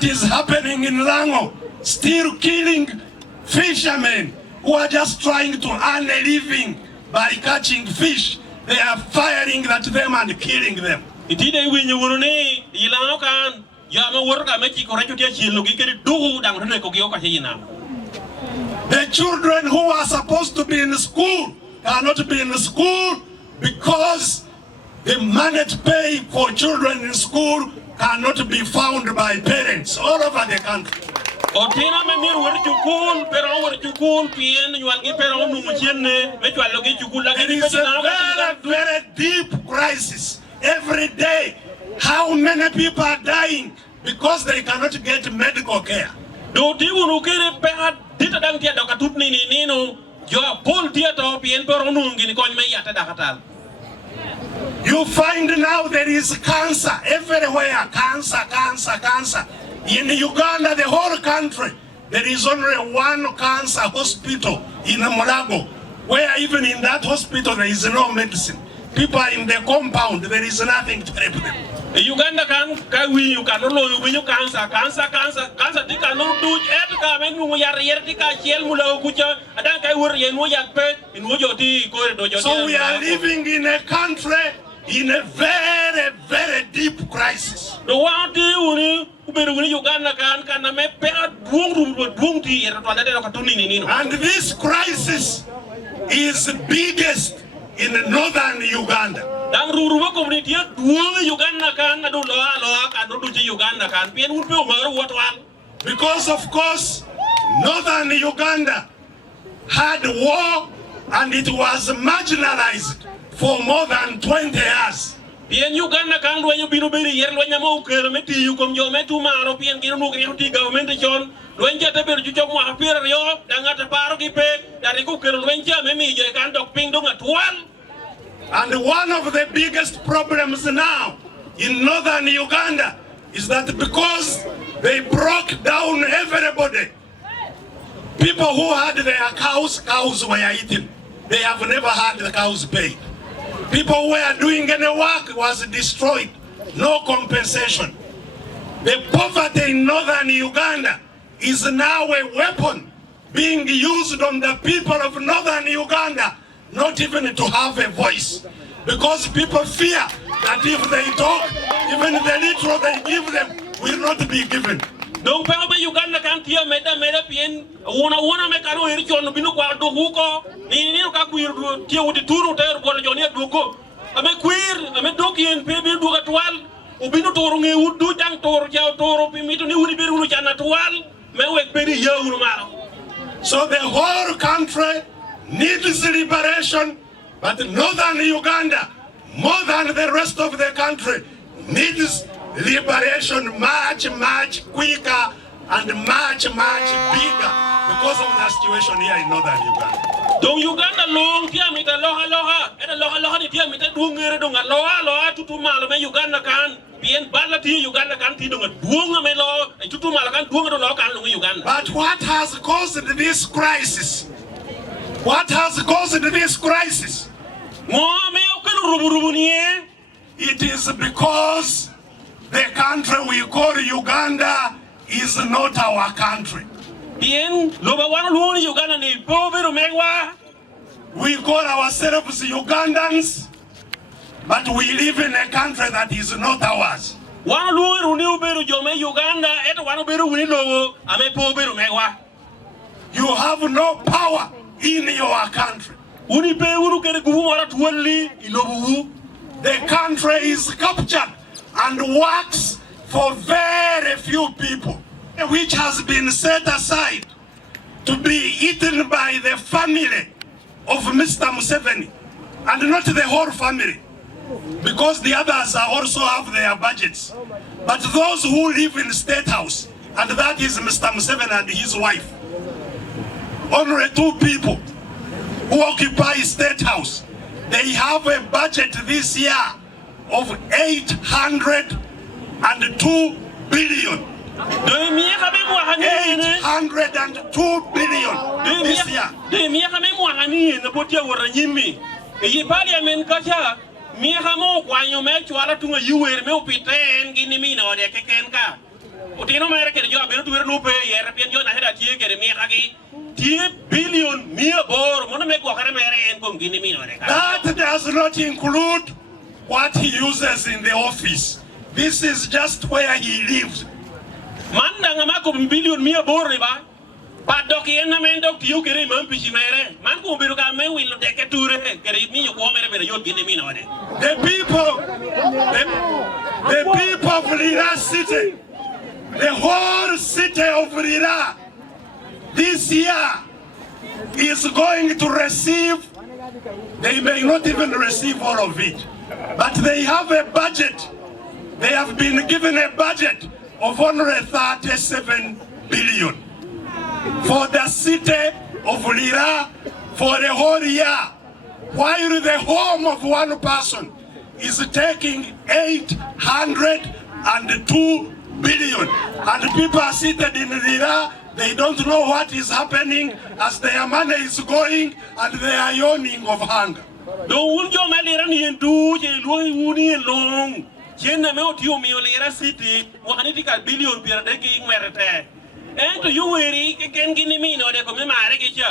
what is happening in Lango, still killing fishermen who are just trying to earn a living by catching fish. They are firing at them and killing them. The children who are supposed to be in school cannot be in school because the money to pay for children in school cannot be found by parents all over the country. It is a very, very deep crisis. Every day, how many people are dying because they cannot get medical care? You find now there is cancer everywhere, cancer. In Uganda, the whole country, there is only one cancer hospital in Mulago, where even in that hospital there is no medicine. People are in the compound, there is nothing to help them. Uganda can you cannot when you cancer, tika no do etika menu tika chiel mula kucha adaka yenu yakpe in wojoti ko. So we are living in a country in a very, very deep crisis. The one thing Uganda can make and this crisis is biggest in northern Uganda. Because of course northern Uganda had war and it was marginalized for more than 20 years. Pien Uganda kan do binu beri yer lo nyamo kero meti yu kom jo metu maro pien kinu nu kri government jon lo njata ber ju chok mo apir yo dangata paro ki pe dari ku kero lo nja memi jo kan dok ping dong atwal. And one of the biggest problems now in northern Uganda is that because they broke down everybody, people who had their cows were eaten. They have never had the cows paid. People who were doing any work was destroyed. No compensation. The poverty in northern Uganda is now a weapon being used on the people of northern Uganda, not even to have a voice. Because people fear that if they talk, even the little they give them will not be given. Donc papa Uganda kan tia meda pien wona me kanu irjon binu kwa do huko ni ka kuir tia wuti turu ter bol joni dugo ame kuir ame dokien pe bi duga twal ubinu toru nge wudu jang toru jaw toru pi mitu ni wuri beru jana twal me wek peri yawru maro. So the whole country needs liberation, but northern Uganda more than the rest of the country needs liberation much quicker and much bigger because of the situation here in northern Uganda. Don't Uganda long tia mita loha and loha ni tia mita dungere dunga loha tutuma me Uganda kan bien balati Uganda kan ti dunga dunga me lo tutuma kan dunga lo kan lo Uganda. But what has caused this crisis? What has caused this crisis? It is because the country we call Uganda is not our country. We call ourselves Ugandans, but we live in a country that is not ours. You have no power in your country. The country is captured and works for very few people, which has been set aside to be eaten by the family of Mr. Museveni, and not the whole family, because the others also have their budgets. But those who live in State House, and that is Mr. Museveni and his wife, only 2 people who occupy State House, they have a budget this year of 802 billion. 802 billion this year. utino mere ke jo biro tuwer no pe yer pien jo na hera tie ke mi kaki tie billion mia bor mono me ko kare mere en kom gini mi no re. That does not include what he uses in the office. This is just where he lives. Manda ngama ko billion mia bor re ba. Padok yen na men dok tiu kere man pichi mere. Man ko biro ka me wil de ke ture kere mi yo ko mere bere yo gini mi no re. The people of Lira City, the whole city of Lira this year is going to receive, they may not even receive all of it, but they have a budget. They have been given a budget of 137 billion for the city of Lira for the whole year, while the home of one person is taking 802 billion. And people are seated in Lira, they don't know what is happening as their money is going and they are yawning of hunger. Billion and to you weary can give me no de come marriage.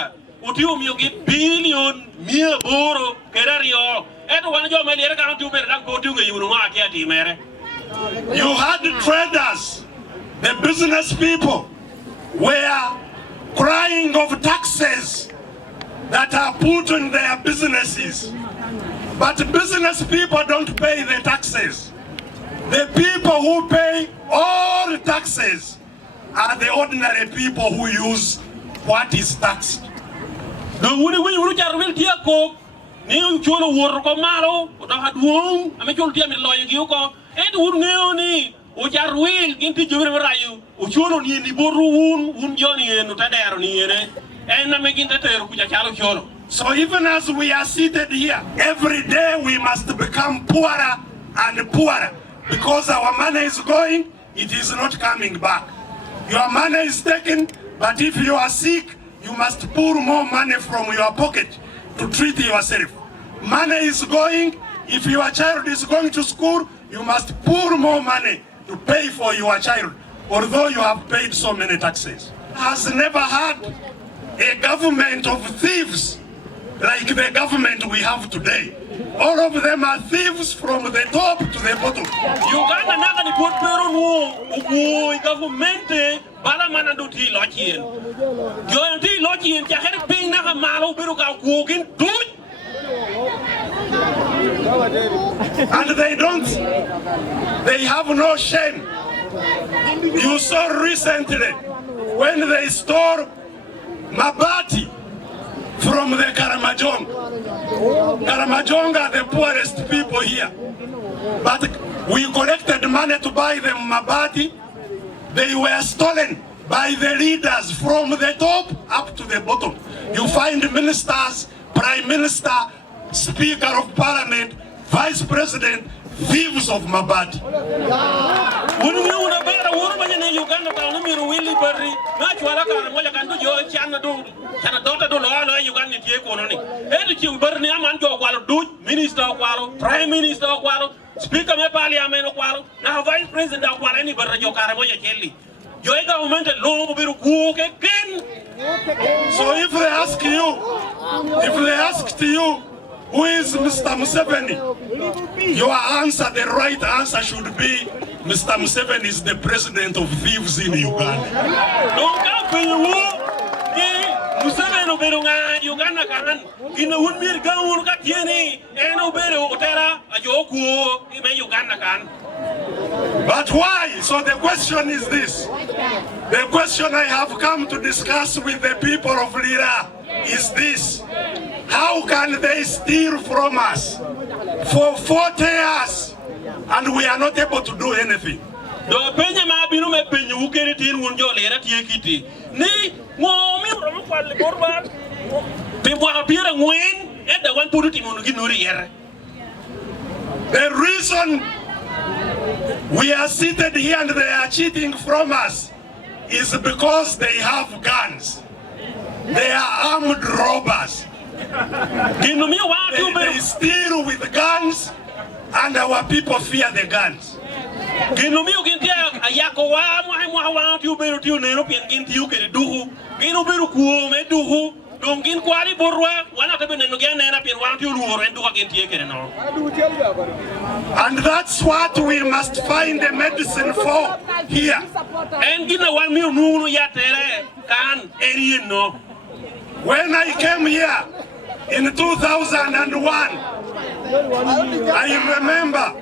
Utiu mi give billion mia boro kerario. And one job many account to better go to you mere. You had the traders, the business people were crying of taxes that are put on their businesses. But business people don't pay the taxes. The people who pay all the taxes are the ordinary people who use what is taxed. The Woody will Tiako, New Cholo Worko Maro, or Hadwong, I make your dear lawyer Gyoko, and Woodneoni, which are will into Jurayu, Ucholo ni Boru, Johnny and Utadar, and I'm making that Chalo. So even as we are seated here, every day we must become poorer and poorer because our money is going, it is not coming back. Your money is taken, but if you are sick, you must pull more money from your pocket to treat yourself. Money is going, if your child is going to school, you must pull more money to pay for your child, although you have paid so many taxes. Has never had a government of thieves like the government we have today. All of them are thieves from the top to the bottom. Uganda naga ni put pero no government balamana do ti lochien. Yo ti lochien ja her ping naga malo pero ka kugin tut. And they have no shame. You saw recently when they stole mabati from the Karamajong. Karamajong are the poorest people here. But we collected money to buy them mabati. They were stolen by the leaders from the top up to the bottom. You find ministers, prime minister, speaker of parliament, vice president, thieves of mabati. Uganda ka no miru willi barri na chwala ka mo ja kan do yo chana dota do lo Uganda tie ko no ni e ti barni aman jo kwalo do minister kwalo prime minister kwalo speaker me parliament kwalo na vice president kwalo ni barra jo kare mo ja kelli jo e government lo biru ku ke ken. So if they ask to you who is Mr. Museveni, your answer, the right answer should be Mr. Museveni is the president of thieves in Uganda. Museveni berunga Uganda kanan ina unmir gaur ka tieni eno bero otera ajoku ime Uganda kan. But why? So the question is this. The question I have come to discuss with the people of Lira is this. How can they steal from us for 40 years and we are not able to do anything? Do penya ma binu me penyu ukeri tin wunjo Lira tie kiti. Ni ngomi ro kwal borba. Pe bwa pira ngwen e da wan puru ti munu ginuri yer. The reason we are seated here and they are cheating from us is because they have guns. They are armed robbers. They steal with guns and our people fear the guns. Ginumio gintia ayako wa mwa tiu beru tiu nero pien gintiu ke duhu. Ginu beru kuo me duhu. Dongin kwari borwa wana tabe neno nera pien wa tiu luoro en duha gintie ke no. And that's what we must find a medicine for here. En gina wan mi nunu ya tere kan erien no. When I came here in 2001, I remember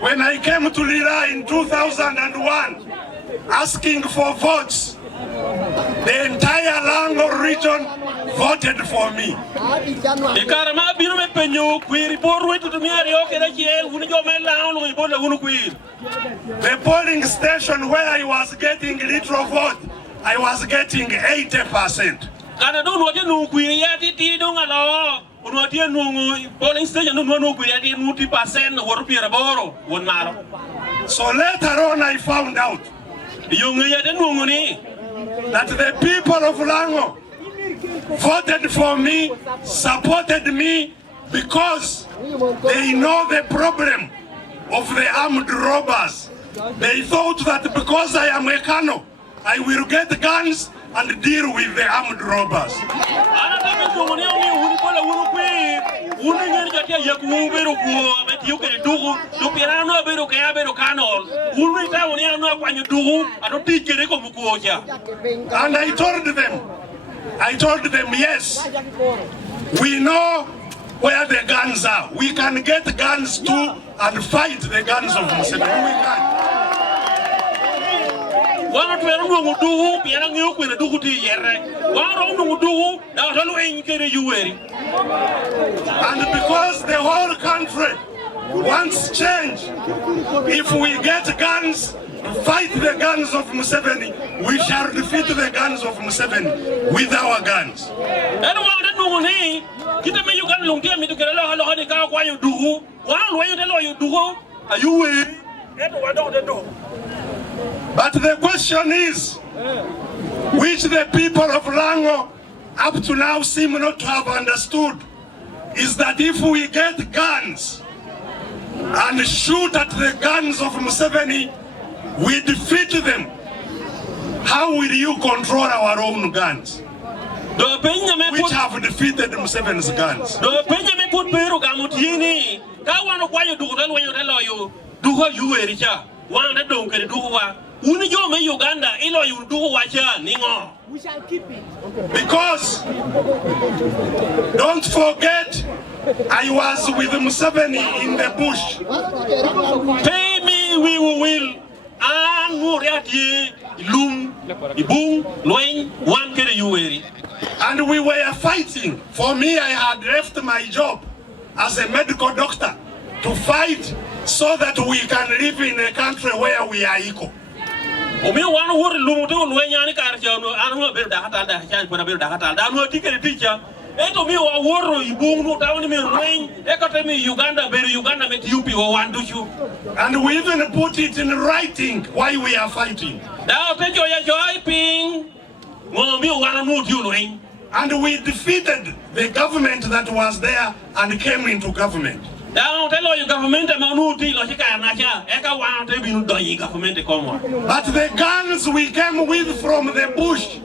when I came to Lira in 2001, asking for votes, the entire Lango region voted for me. The polling station where I was getting little vote, I was getting 80%. So later on I found out that the people of Lango voted for me, supported me, because they know the problem of the armed robbers. They thought that because I am a Kano, I will get guns and deal with the armed robbers. And I told them, yes, we know where the guns are. We can get guns too and fight the guns of Museveni. We can. And because the whole country wants change, if we get guns, fight the guns of Museveni, we shall defeat the guns of Museveni with our guns. But the question is, which the people of Lango up to now seem not to have understood, is that if we get guns and shoot at the guns of Museveni, we defeat them, how will you control our own guns, which have defeated Museveni's guns? We shall keep it. Because, don't forget, I was with Museveni in the bush. Pay me, we will. And we were fighting. For me, I had left my job as a medical doctor to fight so that we can live in a country where we are equal. And we even put it in writing why we are fighting. And we defeated the government that was there and came into government. But the guns we came with from the bush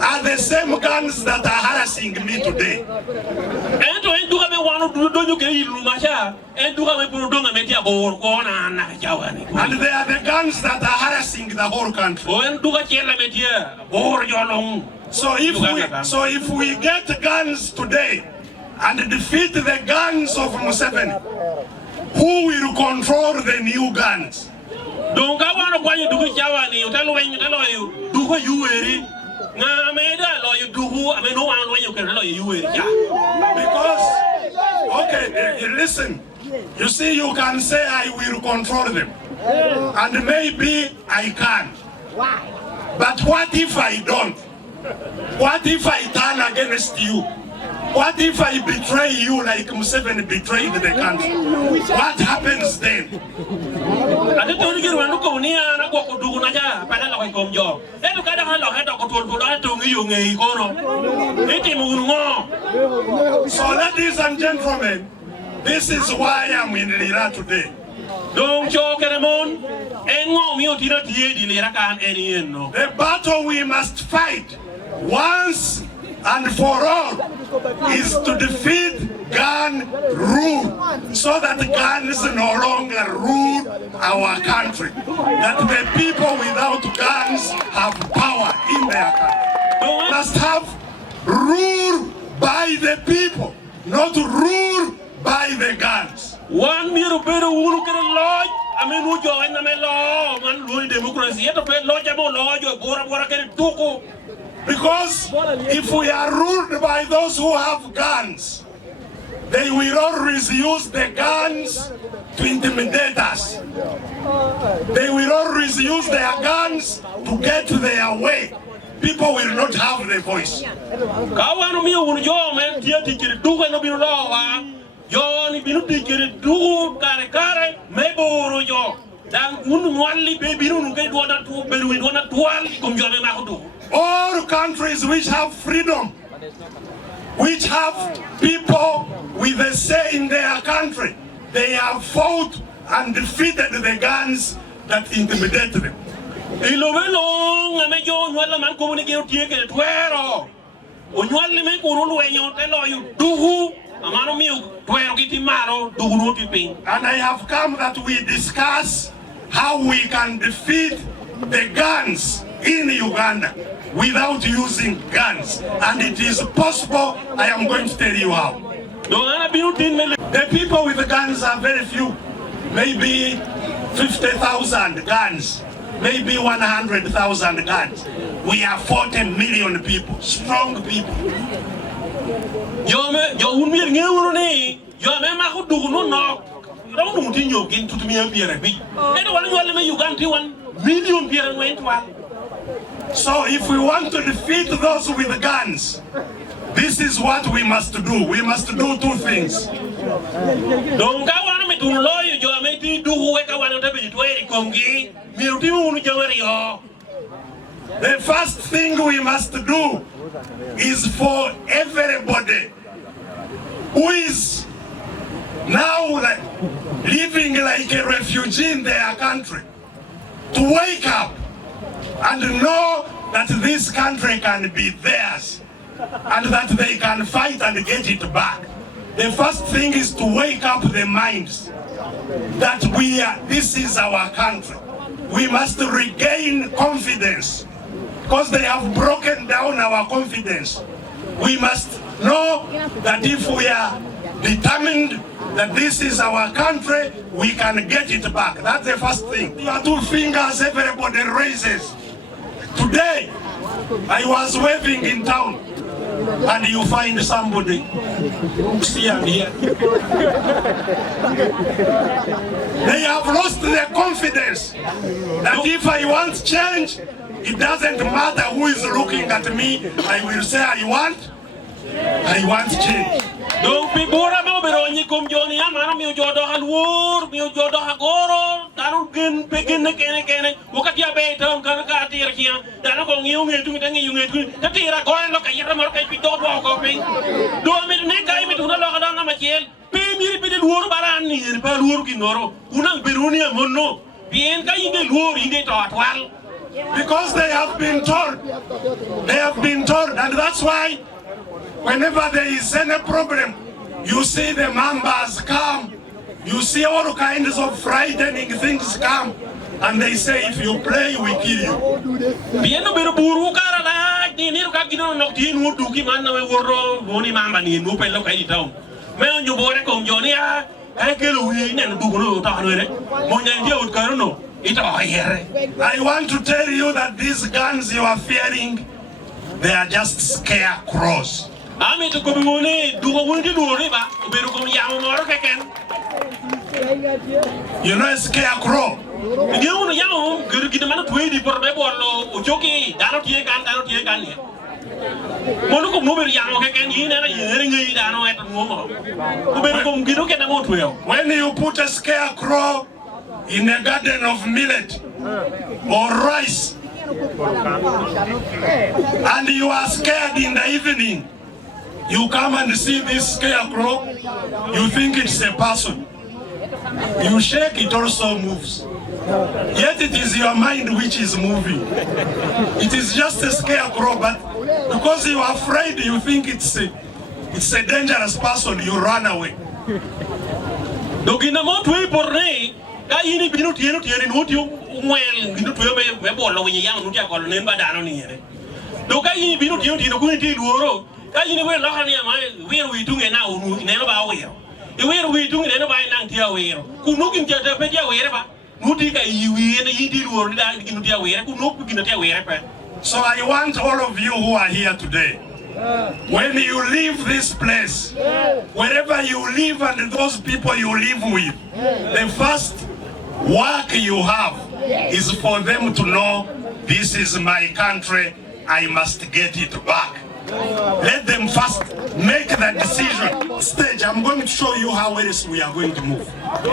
are the same guns that are harassing me today. And they are the guns that are harassing the whole country. So if we get guns today and defeat the guns of Museveni, who will control the new guns? Because, okay, listen, you see, you can say I will control them, and maybe I can. But what if I don't? What if I turn against you? What if I betray you like Museveni betrayed the country? What happens then? So ladies and gentlemen, this is why I'm in Lira today. The battle we must fight once and for all is to defeat gun rule, so that guns no longer rule our country, that the people without guns have power in their country. We must have rule by the people, not rule by the guns. One mirror better will get a lodge. I mean, who join the law, man, Louis democracy, yet to pay lodge about law, your Bora get Tuku. Because if we are ruled by those who have guns, they will always use the guns to intimidate us. They will always use their guns to get their way. People will not have the voice. All countries which have freedom, which have people with a say in their country, they have fought and defeated the guns that intimidate them. And I have come that we discuss how we can defeat the guns in Uganda without using guns, and it is possible. I am going to tell you how. The people with the guns are very few, maybe 50,000 guns, maybe 100,000 guns. We are 40 million people, strong people. So if we want to defeat those with guns, this is what we must do. We must do two things. The first thing we must do is for everybody who is now living like a refugee in their country to wake up and know that this country can be theirs and that they can fight and get it back. The first thing is to wake up the minds that this is our country. We must regain confidence because they have broken down our confidence. We must know that if we are determined that this is our country, we can get it back. That's the first thing. Your two fingers everybody raises. Today, I was waving in town, and you find somebody see and here. They have lost their confidence that if I want change, it doesn't matter who is looking at me. I will say I want change. Donc bibura mo beronyi kum joni amana mi jodo halwur mi jodo hagoro daru gen pegen kene wakati abe tam kan ka tir kiya dana ko ngiu ngetu ngi yungetu tatira ko en lo ka yira mar kay pi do ko pin do mi ne kay mi tuna lo ka dana ma ciel pe mi pi de lur baran ni pa lur ki noro unang beruni monno bien kay inde lur inde to atwal, because they have been told, and that's why whenever there is any problem, you see the members come, you see all kinds of frightening things come, and they say, if you play, we kill you. I want to tell you that these guns you are fearing, they are just scarecrows. You know a scarecrow? When you put a scarecrow in a garden of millet or rice, and you are scared in the evening, you come and see this scarecrow, you think it's a person. You shake, it also moves. Yet it is your mind which is moving. It is just a scarecrow, but because you are afraid, you think it's a dangerous person, you run away. Dogina mo tuwe porne, ka yini binu tienu nuti umwel binu tuwe me bolo wenye yang nuti akolo nemba dano niere. Doka yini binu tienu kuni ti duoro, ka yini we loka ni ama weru itunge na unu neno ba wero. Weru itunge neno ba nang tia wero. Kunukin tia tepe tia wero ba. Nuti ka iwi ene yiti duoro da ginu tia wero, kunuk ginu tia wero pa. So I want all of you who are here today, when you leave this place, wherever you live and those people you live with, the first work you have is for them to know, this is my country, I must get it back. Let them first make the decision. Stage, I'm going to show you how else we are going to move. I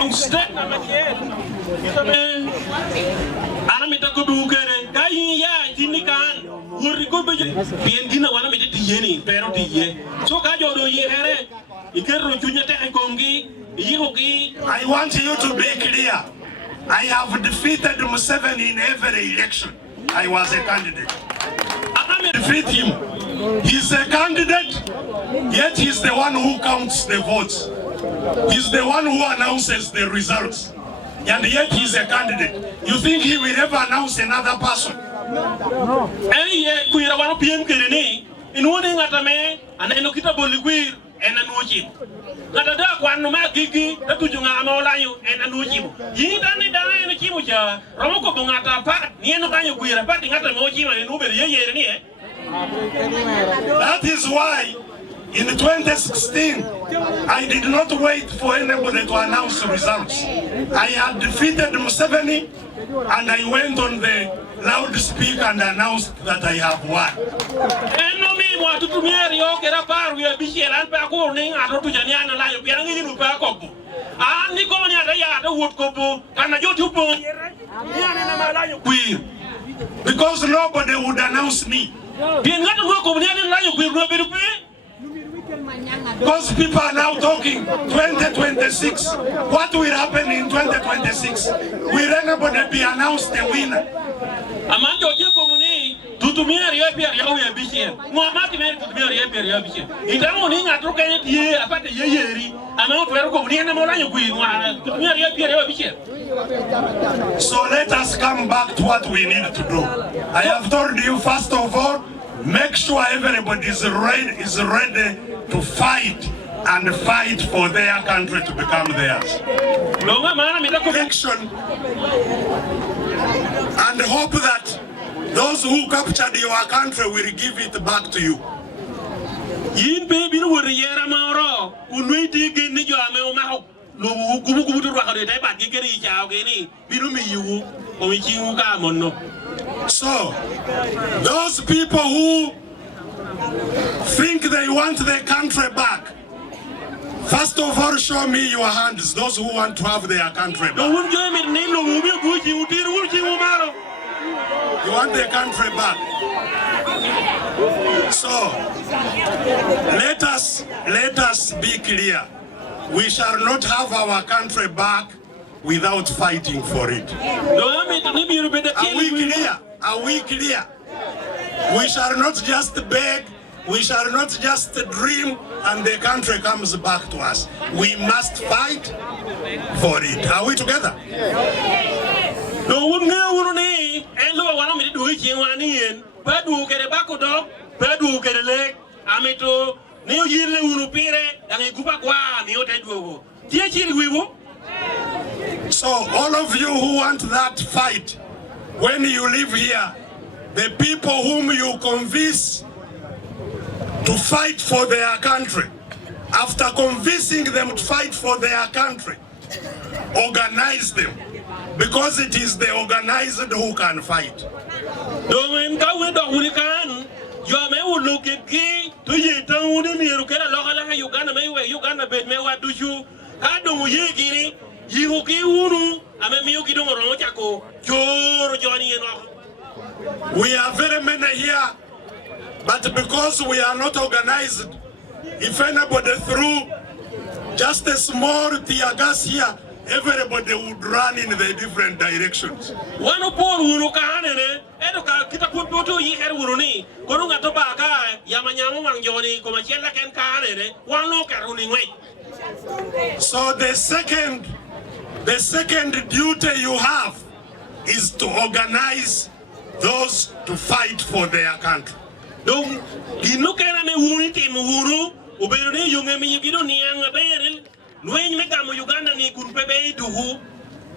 want you to be clear. I have defeated Museveni in every election. I was a candidate. I defeat him. He's a candidate, yet he's the one who counts the votes. He's the one who announces the results. And yet he's a candidate. You think he will ever announce another person? No. That is why in 2016 I did not wait for anybody to announce the results. I had defeated Museveni and I went on the loudspeaker and announced that I have won. Because nobody would announce me. Because people are now talking 2026. What will happen in 2026? Will anybody be announced the winner? So let us come back to what we need to do. I have told you, first of all, make sure everybody is ready to fight and fight for their country to become theirs. Election and hope that those who captured your country will give it back to you. So, those people who think they want their country back, first of all, show me your hands, those who want to have their country back. You want their country back. So, let us be clear. We shall not have our country back without fighting for it. Are we clear? Are we clear? We shall not just beg, we shall not just dream and the country comes back to us. We must fight for it. Are we together? So all of you who want that fight, when you live here, the people whom you convince to fight for their country, after convincing them to fight for their country, organize them, because it is the organized who can fight. We are very many here, but because we are not organized, if anybody threw just a small tear gas here, everybody would run in the different directions. One poor Urukane, Educa, Kitaputo, Yeruni, Korunga Tobaga, Yamanyamu Manjoni, Comachella can carry, one look at running way. So the second duty you have is to organize those to fight for their country. Don't you look at me, Wunity Muru, Uberi, you may be given Nianga Beril, Luang Megamo Uganda ni Kunpebe to who,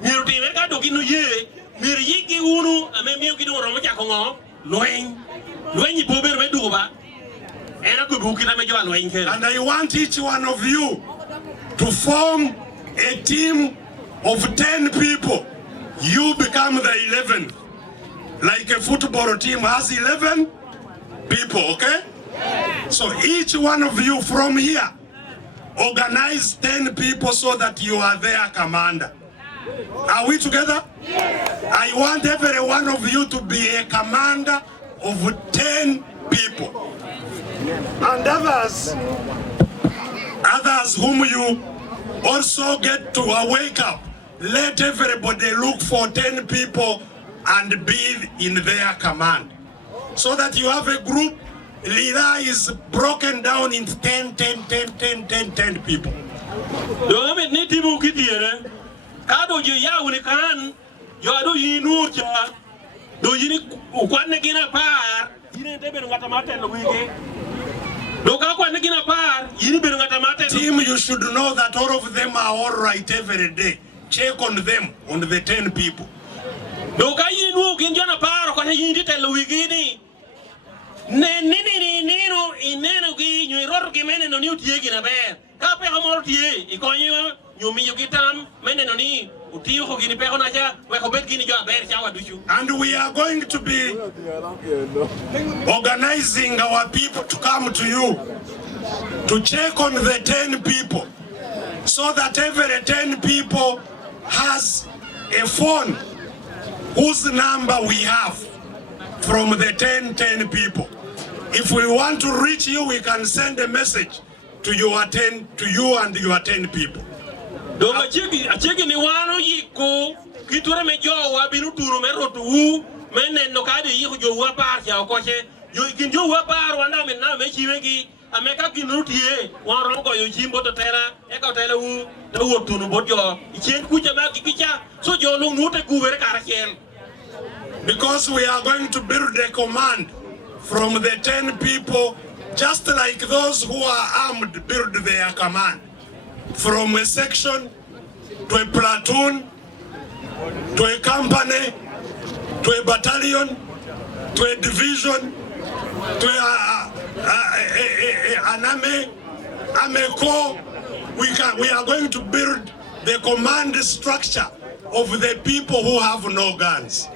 Mirti Mega Dokinu Ye, Miriki Unu, and maybe Romajakongo, Luang Puber Meduba, and I could book in a major Luang. And I want each one of you to form a team of 10 people. You become the 11th. Like a football team has 11 people, okay? So each one of you from here, organize 10 people so that you are their commander. Are we together? Yes. I want every one of you to be a commander of 10 people. And others whom you also get to wake up. Let everybody look for 10 people and be in their command. So that you have a group, leader is broken down into 10 people. Team, you should know that all of them are all right every day. Check on them, on the 10 people. And we are going to be organizing our people to come to you to check on the 10 people, so that every 10 people has a phone whose number we have from the 10 people. If we want to reach you, we can send a message to you and your 10 people. Ameka kinutie warongo yimbo to tera eka tela u to wotunu bodjo chen kucha ma kikicha so jolo ngute kuwere karakel. Because we are going to build a command from the 10 people, just like those who are armed build their command, from a section to a platoon to a company to a battalion to a division to an army corps. We are going to build the command structure of the people who have no guns.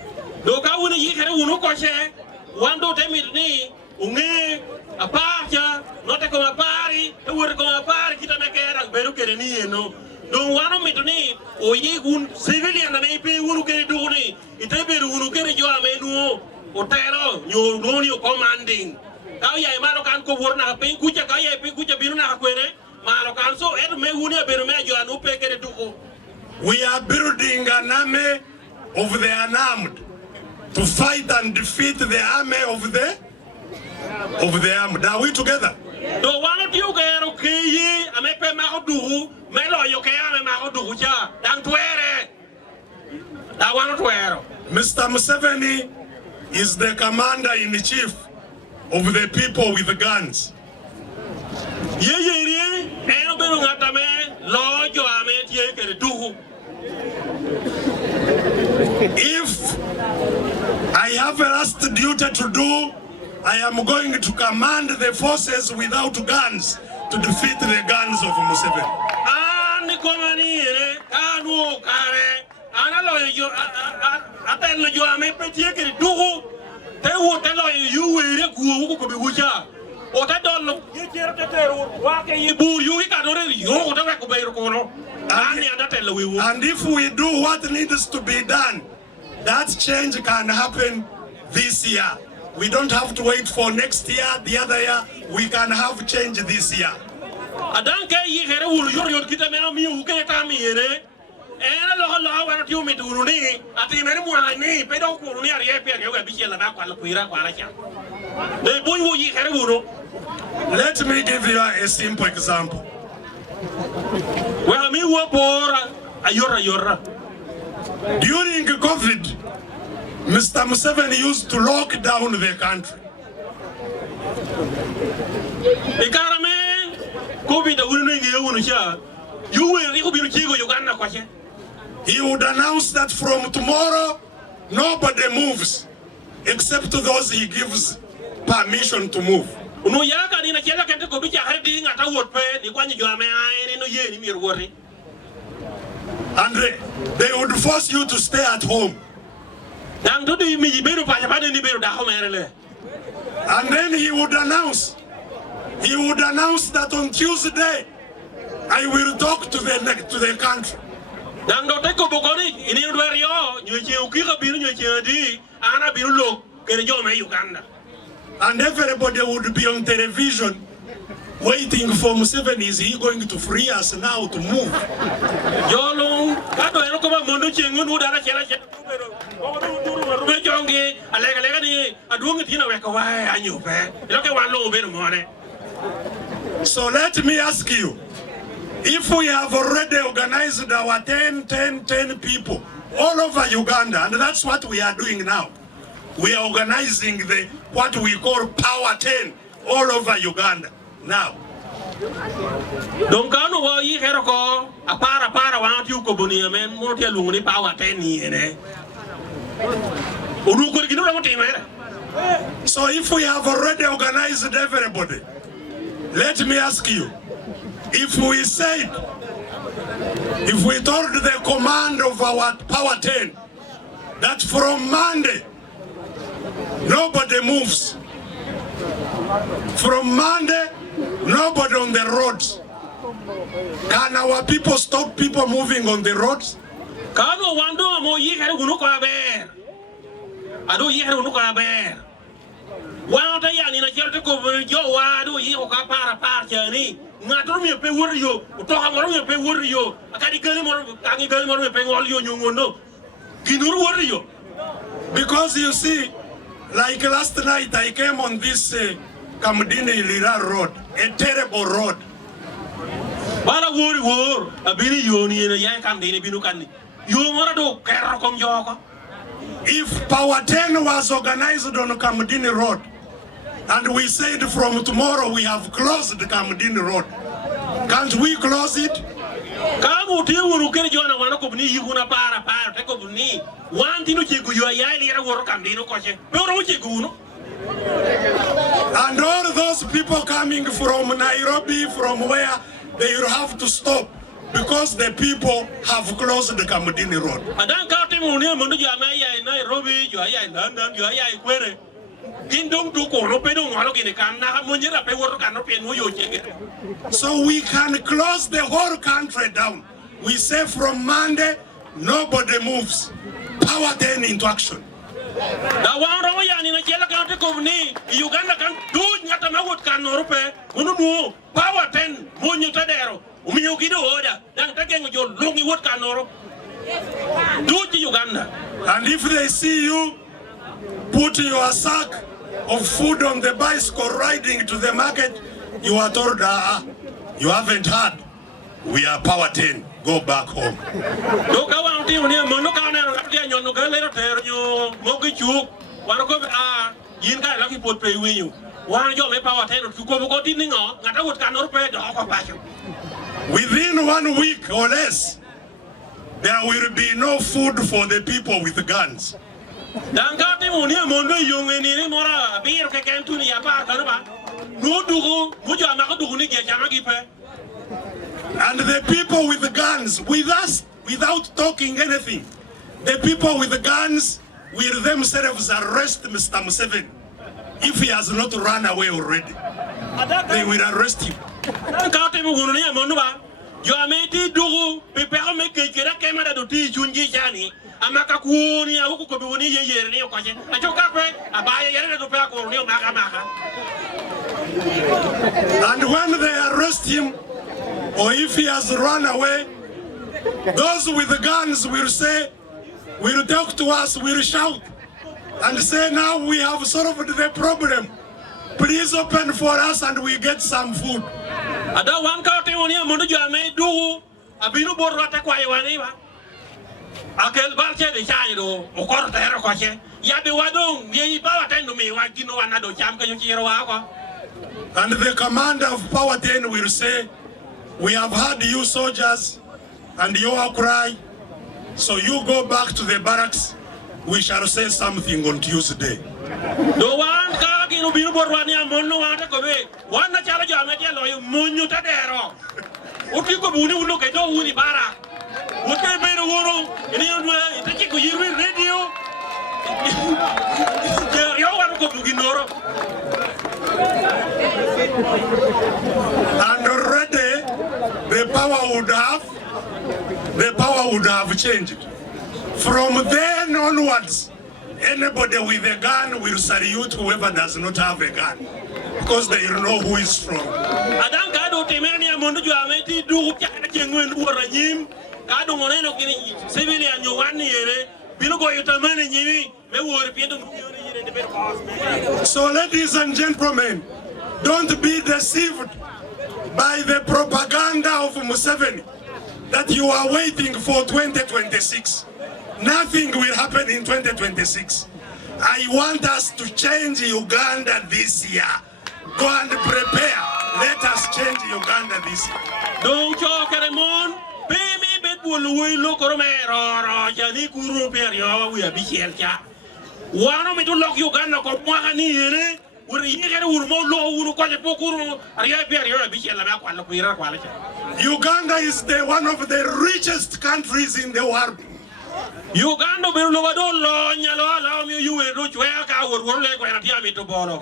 Wando temirni unge apacha note ko apari e wor ko apari kita mekera beru kereni eno don wano mituni oyegun civilian na pe wuru kere duni ite beru wuru kere jo amenu otero nyo noni commanding ka ya maro kan ko worna pe kucha ka ya pe kucha binu na kwere maro kan so et me wuni beru me jo anu pe kere duko. We are building an army of the unarmed to fight and defeat the army of the armed. Are we together? Do one of you get okay? I may pay my do, Melo, you can my do, don't wear it. I want to wear. Mr. Museveni is the commander in chief of the people with the guns. If I have a last duty to do, I am going to command the forces without guns to defeat the guns of Museveni. And if we do what needs to be done, that change can happen this year. We don't have to wait for next year, the other year. We can have change this year. ena lo wana tiu mituni ati meri muani pe do kuruni ari pe yo ga bichela na kwa kuira kwa racha de bungu yi kare buno. Let me give you a simple example. Well, me wo por ayora. During COVID, Mr. Museveni used to lock down the country. Ikarame COVID unu nge unu cha. You will Uganda kwache. He would announce that from tomorrow, nobody moves, except those he gives permission to move. And they would force you to stay at home. And then he would announce that on Tuesday, I will talk to the country. And everybody would be on television waiting for Museveni. Is he going to free us now to move? So let me ask you, if we have already organized our 10 people all over Uganda, and that's what we are doing now. We are organizing what we call Power 10 all over Uganda now. So if we have already organized everybody, let me ask you, if we told the command of our Power 10 that from Monday, nobody moves. From Monday, nobody on the roads. Can our people stop people moving on the roads? Because you see, like last night I came on this Kamdini Lira road, a terrible road. If Power 10 was organized on Kamdini road, and we said from tomorrow we have closed the Kamdini road, can't we close it? And all those people coming from Nairobi, from where, they will have to stop because the people have closed the Kamdini road. So we can close the whole country down. We say from Monday, nobody moves. Power 10 into action. Power 10 and if they see you put your sack of food on the bicycle riding to the market, you are told, you haven't heard. We are Power 10. Go back home. Within 1 week or less, there will be no food for the people with guns. And the people with the guns, with us, without talking anything, the people with the guns will themselves arrest Mr. Museveni. If he has not run away already, they will arrest him. And when they arrest him, or if he has run away, Those with the guns will say, will talk to us, will shout, and say, now we have solved the problem. Please open for us and we get some food. Ada wan ka te woni amundu jame du abinu borro ta kwa yewani ba. Akel barche de chairo o korta era ko che. Ya be wadong ye ba watendo me wa gino wana do cham ka nyiro wa ko. And the commander of Power 10 will say, we have heard you soldiers and your cry, so you go back to the barracks. We shall say something on Tuesday. Do wan ka kinu binu borwani amonno wata ko be. Wan na chala jame te lo munyu ta dero. Uti ko buni uno ke do uni bara. Uti be no wono ini onwe ite ko yiri radio. Yo wan ko buginoro. And already the power would have changed. From then onwards, anybody with a gun will salute whoever does not have a gun, because they know who is strong. Adam kado temeni amondu jameti du kana chengwen uranyim kado moneno kini civilian nyowani yere binugo yutamani nyimi me wori piendo nyoni yere de ber. So ladies and gentlemen, don't be deceived by the propaganda of Museveni that you are waiting for 2026. Nothing will happen in 2026. I want us to change Uganda this year. Go and prepare. Let us change Uganda this year. Don't talk anymore. Baby, bet will we look or Jani Guru Perio, we are Bichelka. One of me to lock Uganda, Komwani, would you more low, who call a Pokuru, Uganda is one of the richest countries in the world. Uganda will never allow me. You will do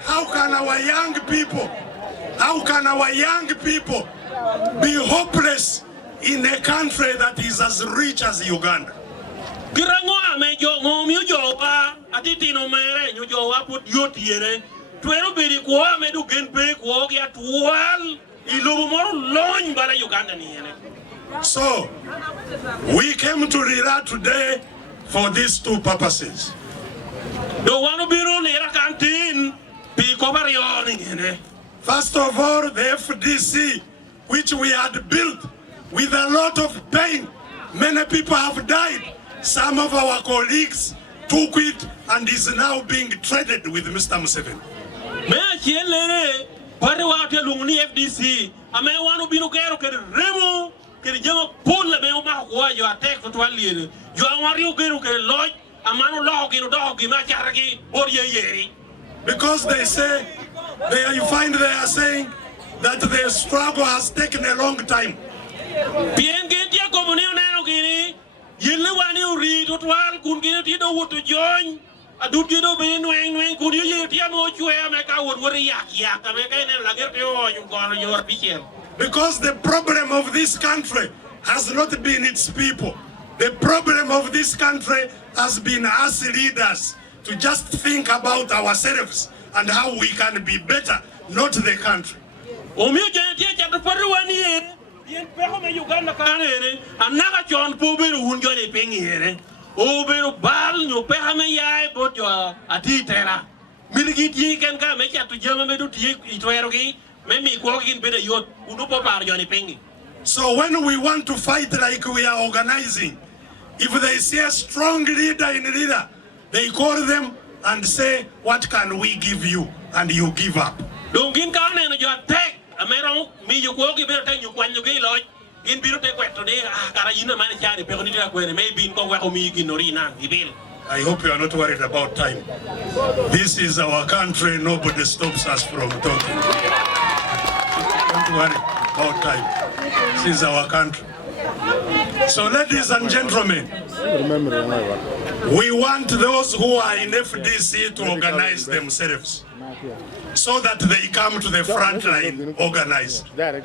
How can our young people be hopeless in a country that is as rich as Uganda? So, we came to Rira today for these two purposes. First of all, the FDC, which we had built with a lot of pain. Many people have died. Some of our colleagues took it and is now being traded with Mr. Museveni. Because they say, you find they are saying that the struggle has taken a long time. Because the problem of this country has not been its people. The problem of this country has been us leaders to just think about ourselves and how we can be better, not the country. So when we want to fight like we are organizing, if they see a strong leader in leader, they call them and say, what can we give you? And you give up. I hope you are not worried about time. This is our country, nobody stops us from talking. Don't worry about time. This is our country. So ladies and gentlemen, we want those who are in FDC to organize themselves so that they come to the front line organized. And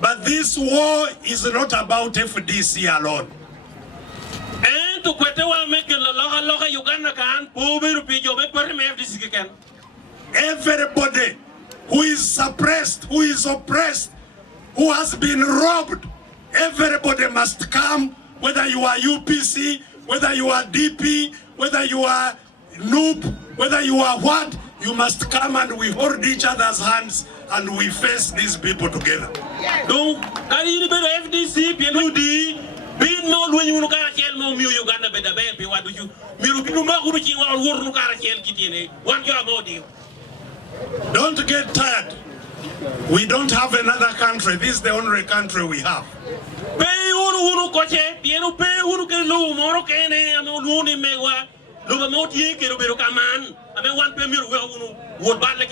But this war is not about FDC alone. to Quetewa make a local Uganda can, Pover Pijo, FDC can. Everybody who is suppressed, who is oppressed, who has been robbed, everybody must come, whether you are UPC, whether you are DP, whether you are noob, whether you are what, you must come and we hold each other's hands and we face these people together. No, I need a FDC, PLUD, being known when you look at Uganda, better baby, what do you? Miruki, or Nukara Kitty, one job audio. Don't get tired. We don't have another country. This is the only country we have. Pay Uru Coche, Piano Pay Uruke, Morocane, and Luni Mewa, Lugamoti, Kirubirukaman, and then 1 Pemir would ballet.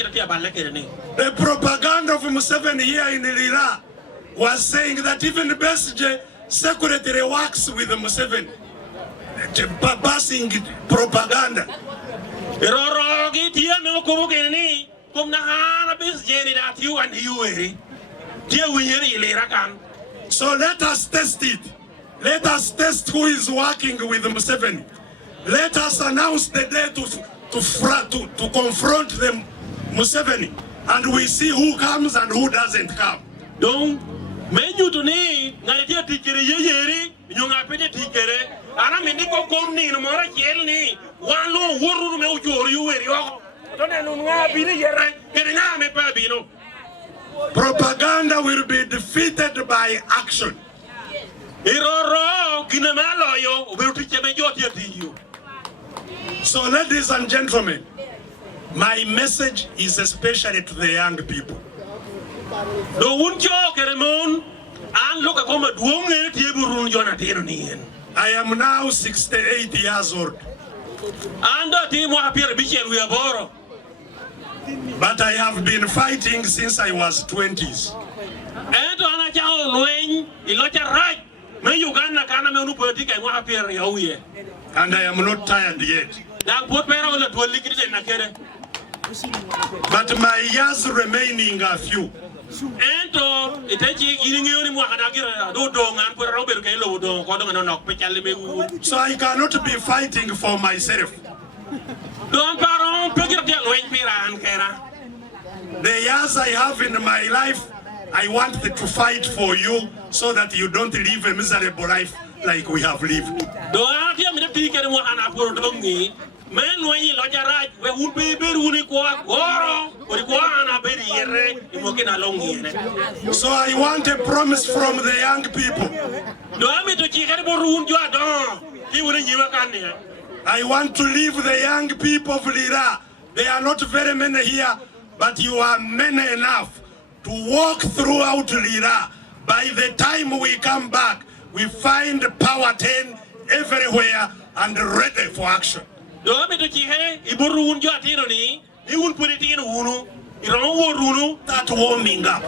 The propaganda of Museveni here in Lira was saying that even the Besigye secretary works with the Museveni, passing propaganda. Come na Besigye that you and you So let us test it. Let us test who is working with Museveni. Let us announce the day to confront them, Museveni, and we see who comes and who doesn't come. Don't menu to me, Nadia Tikere Yeri, Yungapete Tikere, Araminico Comni, Mora Jelni, one low word you were. Propaganda will be defeated by action. So, ladies and gentlemen, my message is especially to the young people. I am now 68 years old. But I have been fighting since I was 20s. And I am not tired yet. But my years remaining are few. So I cannot be fighting for myself. The years I have in my life, I want to fight for you so that you don't live a miserable life like we have lived. So I want a promise from the young people. I want to leave the young people of Lira. They are not very many here, but you are many enough to walk throughout Lira. By the time we come back, we find power 10 everywhere and ready for action. Start warming up.